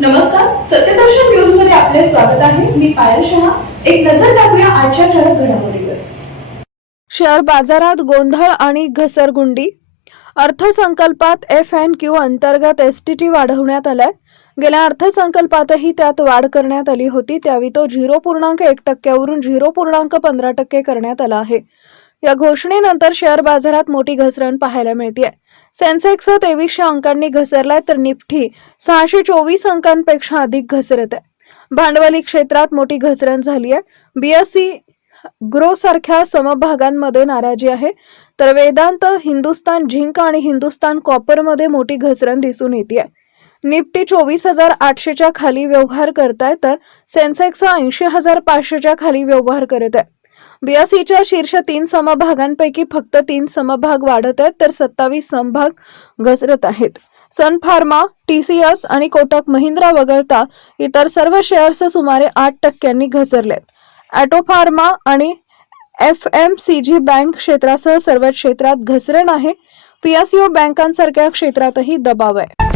नमस्कार, सत्यदर्शन न्यूज मध्ये आपले स्वागत आहे. मी पायल शहा. एक नजर टाकूया आजच्या ठळक घडामोडीवर. शेअर बाजारात गोंधळ आणि घसरगुंडी. अर्थसंकल्पात FNQ अंतर्गत STT वाढवण्यात आलाय. गेल्या अर्थसंकल्पातही त्यात वाढ करण्यात आली होती. त्यावेळी तो 0.1% वरून 0.15% करण्यात आला आहे. या घोषणेनंतर शेअर बाजारात मोठी घसरण पाहायला मिळते. सेन्सेक्स 2300 अंकांनी घसरलाय तर निफ्टी 624 अंकांपेक्षा अधिक घसरत आहे. भांडवली क्षेत्रात मोठी घसरण झाली आहे. BSE ग्रो सारख्या समभागांमध्ये नाराजी आहे, तर वेदांत, हिंदुस्तान झिंक आणि हिंदुस्तान कॉपर मध्ये मोठी घसरण दिसून येते. निफ्टी 24,800च्या खाली व्यवहार करताय, तर सेन्सेक्स 80,500च्या खाली व्यवहार करत आहे. BSEच्या शीर्ष 3 समभागांपैकी फक्त 3 समभाग वाढत आहेत, तर 27 समभाग घसरत आहेत. सन फार्मा, TCS आणि कोटक महिंद्रा वगळता इतर सर्व शेअर्स सुमारे 8% घसरलेत. ॲटो फार्मा आणि FMCG बँक क्षेत्रासह सर्व क्षेत्रात घसरण आहे. PSU बँकांसारख्या क्षेत्रातही दबाव आहे.